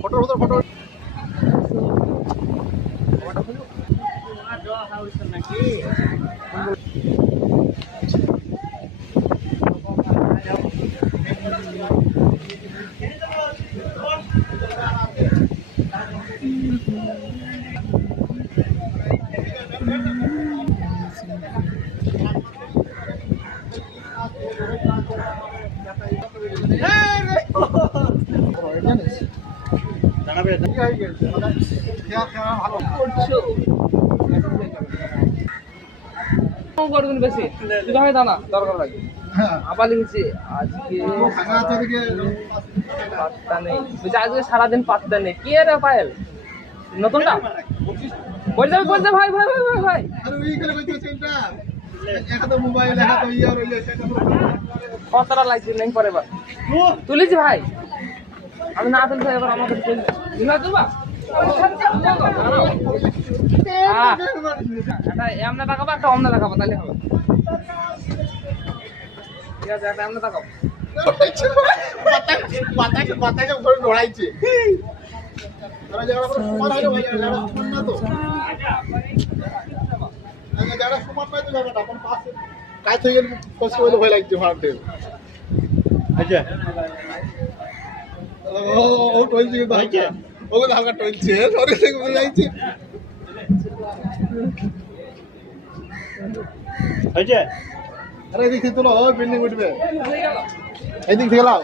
Photo photo photo করবেন বেশি দানা দরকার লাগে আবার লিখেছি আজকে পাত্তা নেই বলছি আজকে সারাদিন পাত্তা নেই কি রে পায়েল নতুনটা বলছে বলছে ভাই ভাই ভাই ভাই ভাই কতটা লাগছে নেই পরে এবার তুলেছি ভাই আমি না তুলতে এবার আমাকে তুলছি তুলবা এমনে দেখাবো একটা অমনে দেখাবো তাহলে হবে কাজ হয়ে গেলে কষ্ট হলে ভয় লাগছে ভাড়াতে আচ্ছা ও ও টলছে কিন্তু হালকা ও কিন্তু হালকা টলছে সরে থেকে বলে যাইছে আচ্ছা আরে এদিক থেকে তোলো বিল্ডিং উঠবে। এদিক থেকে লাও